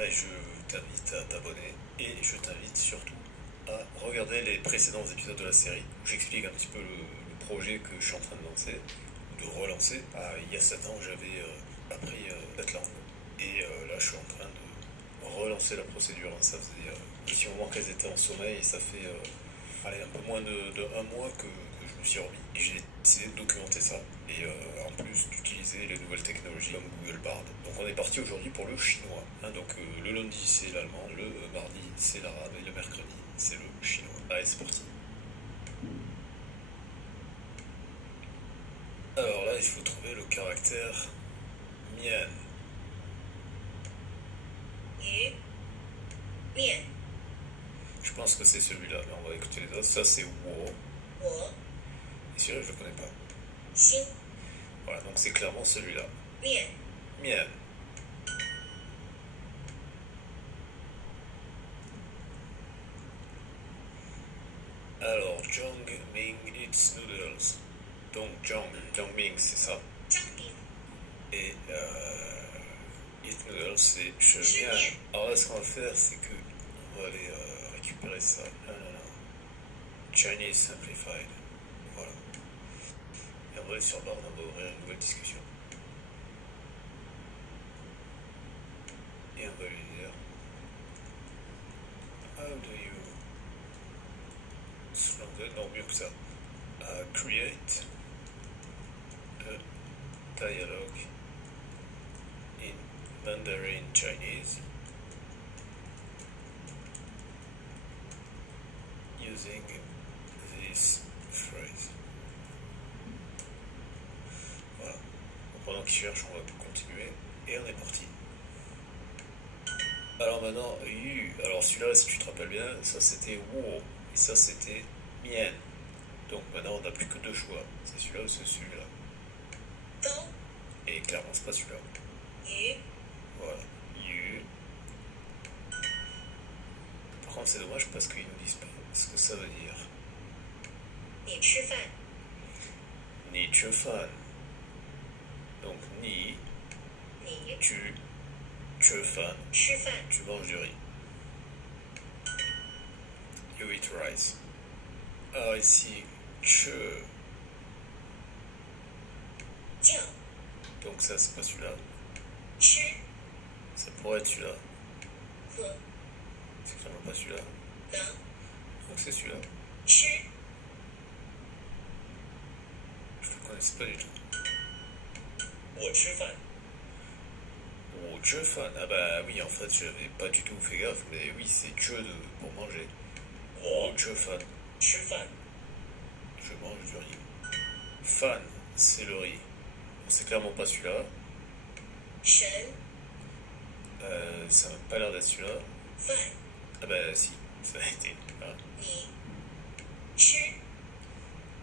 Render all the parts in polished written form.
ben, je t'invite à t'abonner et je t'invite surtout à regarder les précédents épisodes de la série où j'explique un petit peu le projet que je suis en train de lancer, de relancer. Il y a 7 ans, j'avais appris cette langue et là, je suis en train de relancer la procédure. Hein. Ça faisait un petit moment qu'elles étaient en sommeil et ça fait un peu moins de un mois que je me suis remis. Et j'ai décidé de documenter ça. Et en plus d'utiliser les nouvelles technologies comme Google Bard. Donc on est parti aujourd'hui pour le chinois. Hein, donc le lundi c'est l'allemand, le mardi c'est l'arabe et le mercredi c'est le chinois. Allez, c'est parti. Alors là il faut trouver le caractère mian. Mian. Je pense que c'est celui-là, mais on va écouter les autres. Ça c'est wo. Et celui-là je le connais pas. Xin. Voilà, donc c'est clairement celui-là. Mian. Mian. Alors, Zhongming Eats Noodles. Donc, Zhongming, c'est ça. Zhangming. Et Eat Noodles, c'est je viens. Alors là, ce qu'on va faire, c'est que on va aller récupérer ça. Non, non, non. Chinese Simplified. Voilà. Et on va aller sur Bard, on va ouvrir une nouvelle discussion. Et on va lui dire How do you non, mieux que ça. Create a dialogue in Mandarin Chinese using this phrase. Voilà. Donc pendant qu'il cherche, on va continuer et on est parti. Alors maintenant, alors celui-là, si tu te rappelles bien, ça c'était Wo et ça c'était Mian. Donc maintenant, on n'a plus que deux choix. C'est celui-là ou c'est celui-là. Gao. Et clairement, c'est pas celui-là. Yu. Voilà. Yu. Par contre, c'est dommage parce qu'ils nous disent pas ce que ça veut dire. Ni chi fan. Ni che fan. Donc ni Ni tu che fan. chi fan. Tu manges du riz. You eat rice. Alors ici, che. Jiao. Donc ça, c'est pas celui-là. Chi. Ça pourrait être celui-là. He. C'est clairement pas celui-là. Na. Donc c'est celui-là. Chi. Je le connaissais pas du tout. Wo chi fan. Oh, che fan. Ah bah oui, en fait, je n'avais pas du tout fait gaffe, mais oui, c'est che pour manger. Oh, che fan. Chi fan. Je mange du riz. Fan, c'est le riz. C'est clairement pas celui-là. Shen. Ça n'a pas l'air d'être celui-là. Fan. Ah bah si, ça a été. Hein. Ni. Chi.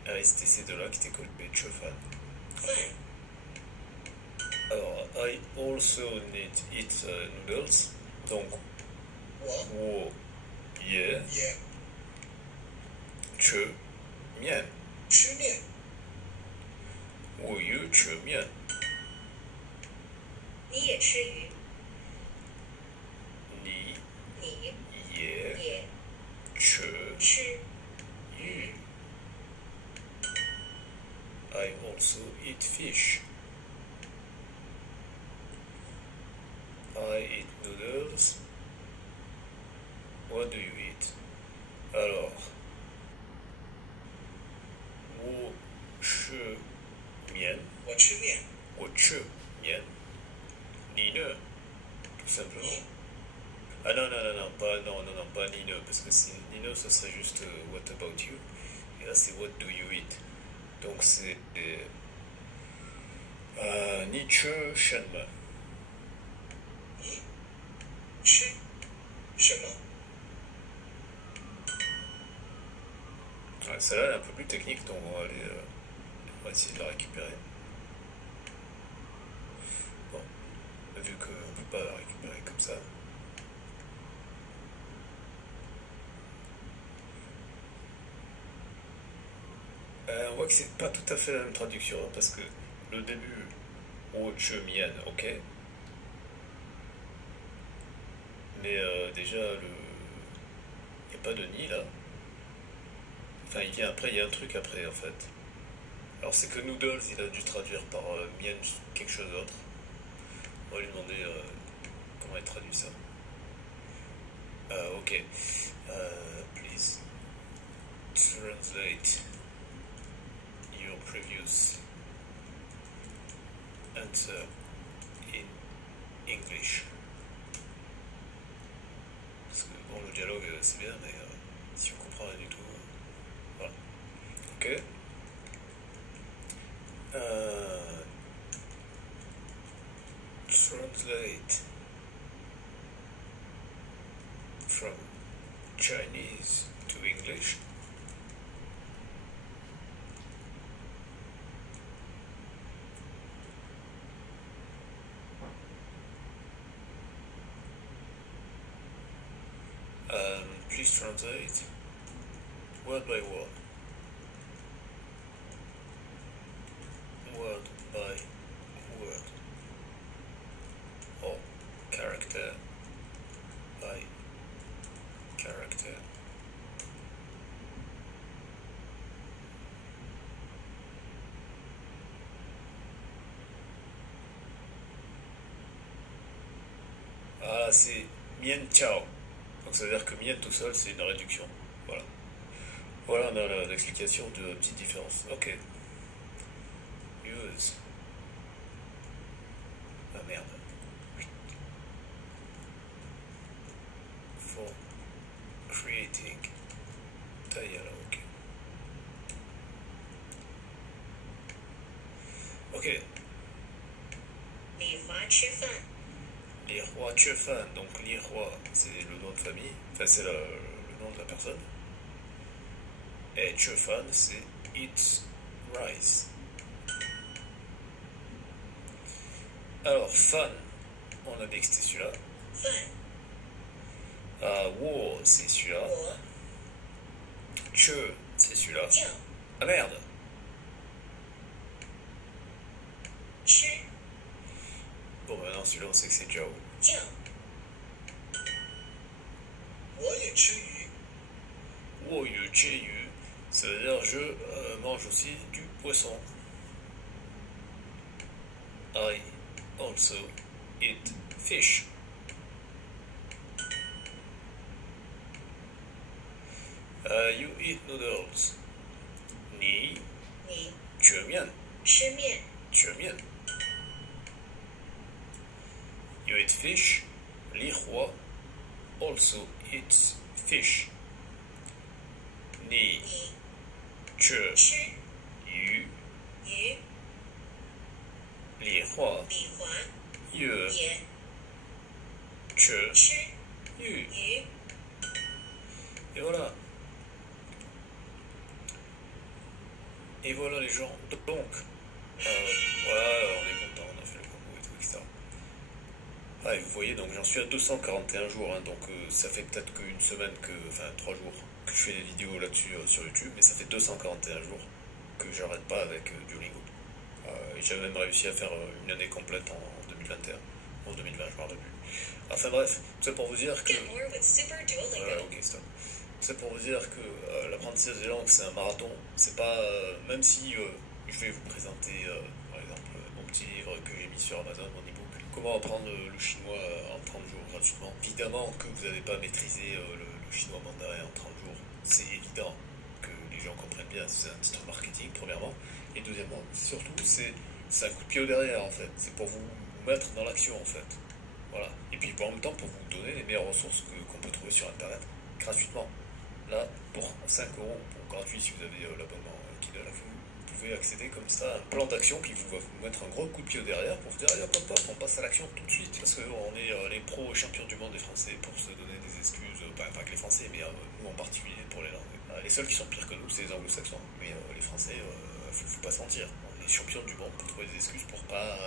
Ah, c'était ces deux-là qui étaient collés. Che fan. Fan. Alors, I also need eat noodles. Donc, Wo. wo, yeah, Ye. che, mian. Chi mian. Wo yu che mian. 你也吃鱼。你你也也吃吃 鱼. I also eat fish. I eat noodles. What do you eat? Alors, 我吃面，我吃面。我吃面。你呢? Tout simplement. Ah non, non, non, non, pas, non, non, non, pas Nino, parce que si Nino, ça serait juste What about you? Et là, c'est What do you eat? Donc, c'est Nietzsche Shenma. 你吃什么？ Ouais, celle-là, elle est un peu plus technique, donc on va aller, on va essayer de la récupérer. Bon, vu qu'on ne peut pas la récupérer comme ça. On voit que c'est pas tout à fait la même traduction, hein, parce que le début, Wo Che Mian, ok. Mais déjà, il n'y a pas de ni là. Enfin, il vient après, il y a un truc après en fait. Alors c'est que Noodles, il a dû traduire par Mien quelque chose d'autre. On va lui demander comment il traduit ça. Ok. Please translate your previous answer in English. Parce que bon, le dialogue c'est bien, mais si on comprend rien du tout, voilà. Ok. Translate from Chinese to English. Please translate word by word. Word by word. Or character by character. Ah, c'est Mien Chao. Donc ça veut dire que Mien tout seul, c'est une réduction. Voilà. Voilà, on a l'explication de petites différences. Ok. Use. Ah merde. For creating dialogue. Ok. 李华吃饭， Les rois Chefan, donc les rois, c'est le nom de famille, enfin c'est le nom de la personne. Et Chefan, c'est Eats Rice. Alors, fan, on a dit que c'était celui-là. 饭 Wo, c'est celui-là. 我 Che, c'est celui-là. 叫 Ah merde. 吃 Bon, maintenant celui-là, on sait que c'est Jiao. 叫，我也吃鱼， Wo yu che yu, ça veut dire je mange aussi du poisson. I also eat fish. You eat noodles. Ni 你 吃面，吃面，吃面。You eat fish. Li Hua also eats fish. Ni 你吃吃鱼。鱼， Li Hua 李华也也吃吃鱼。鱼， Et voilà. Et voilà les gens. Donc, voilà, on est content, on a fait le combo et tout, etc. Ah, et vous voyez, donc j'en suis à 241 jours, hein, donc ça fait peut-être qu'une semaine, enfin 3 jours que je fais des vidéos là-dessus sur YouTube, mais ça fait 241 jours que j'arrête pas avec Duolingo. Et j'avais même réussi à faire une année complète en 2021, en 2020, je m'en rappelle plus. Enfin bref, c'est pour vous dire que... Get more with Super Duolingo. Voilà, ok, stop. C'est pour vous dire que l'apprentissage des langues, c'est un marathon. C'est pas... même si je vais vous présenter, par exemple, mon petit livre que j'ai mis sur Amazon, mon ebook, Comment apprendre le chinois en 30 jours gratuitement. Évidemment que vous n'avez pas maîtrisé le chinois mandarin en 30 jours. C'est évident que les gens comprennent bien. C'est un titre marketing, premièrement. Et deuxièmement, surtout, c'est un coup de pied au derrière, en fait. C'est pour vous mettre dans l'action, en fait. Voilà. Et puis, en même temps, pour vous donner les meilleures ressources qu'on peut trouver sur Internet, gratuitement. Là, pour 5 euros, pour gratuit, si vous avez l'abonnement Kindle, vous pouvez accéder comme ça à un plan d'action qui va vous mettre un gros coup de pied au derrière pour vous dire, allez hop hop hop, on passe à l'action tout de suite. Parce qu'on est les pros champions du monde des Français pour se donner des excuses, pas que les Français, mais nous en particulier pour les langues. Les seuls qui sont pires que nous, c'est les anglo-saxons. Mais les Français, faut pas se mentir. On est champions du monde pour trouver des excuses pour pas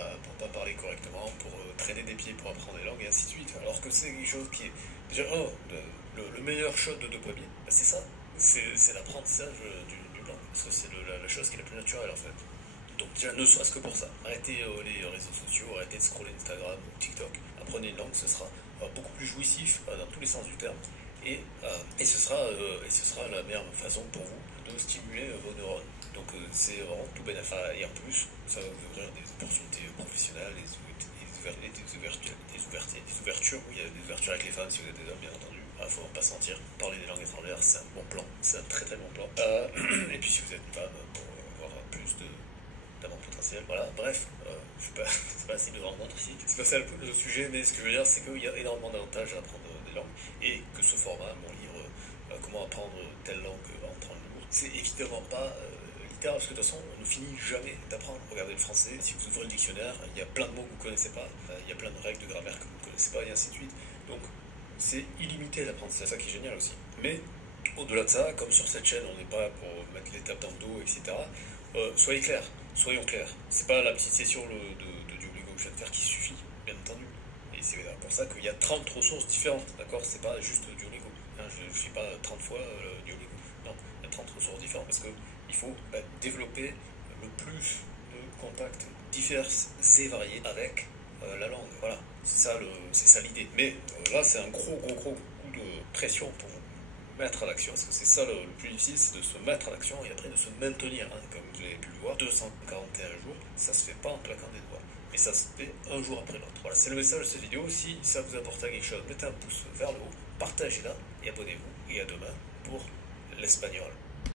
parler correctement, pour traîner des pieds pour apprendre les langues et ainsi de suite. Alors que c'est quelque chose qui est déjà le meilleur shot de dopamine, bah, c'est ça. C'est l'apprentissage du langue. Parce que c'est la chose qui est la plus naturelle en fait. Donc déjà ne serait-ce que pour ça. Arrêtez les réseaux sociaux, arrêtez de scroller Instagram ou TikTok. Apprenez une langue, ce sera beaucoup plus jouissif dans tous les sens du terme. Et ce sera la meilleure façon pour vous de stimuler vos neurones. Donc c'est vraiment tout bénéfice. Et en plus, ça va vous ouvrir des opportunités professionnelles, des ouvertures. Oui, il y a des ouvertures avec les femmes si vous êtes des hommes, bien entendu. Il ne faut pas se mentir. Parler des langues étrangères, c'est un bon plan. C'est un très très bon plan. Et puis si vous êtes une femme, pour avoir plus d'amants potentiels. Voilà, bref, c'est pas assez de rencontre ici. C'est pas ça le sujet, mais ce que je veux dire, c'est qu'il y a énormément d'avantages à apprendre des langues. Et que ce format, mon livre, Comment apprendre telle langue en 30 jours, c'est évidemment pas littéral, parce que de toute façon, on ne finit jamais d'apprendre. Regardez le français, si vous ouvrez le dictionnaire, il y a plein de mots que vous ne connaissez pas, il y a plein de règles de grammaire que vous ne connaissez pas, et ainsi de suite. Donc, c'est illimité d'apprendre, c'est ça qui est génial aussi. Mais, au-delà de ça, comme sur cette chaîne, on n'est pas pour mettre l'étape dans le dos, etc., soyez clairs, soyons clairs. C'est pas la petite session de Duolingo que je viens de faire qui suffit, bien entendu. Et c'est pour ça qu'il y a 30 ressources différentes, d'accord? C'est pas juste Duolingo. Je ne fais pas 30 fois Duolingo. Non, il y a 30 ressources différentes parce qu'il faut développer le plus de contacts divers et variés avec la langue. Voilà, c'est ça l'idée. Mais là, c'est un gros coup de pression pour vous mettre à l'action, parce que c'est ça le plus difficile, c'est de se mettre à l'action et après de se maintenir. Comme vous avez pu le voir, 241 jours, ça se fait pas en claquant des doigts. Et ça se fait un jour après l'autre. Voilà, c'est le message de cette vidéo. Si ça vous apporte quelque chose, mettez un pouce vers le haut, partagez-la et abonnez-vous. Et à demain pour l'espagnol.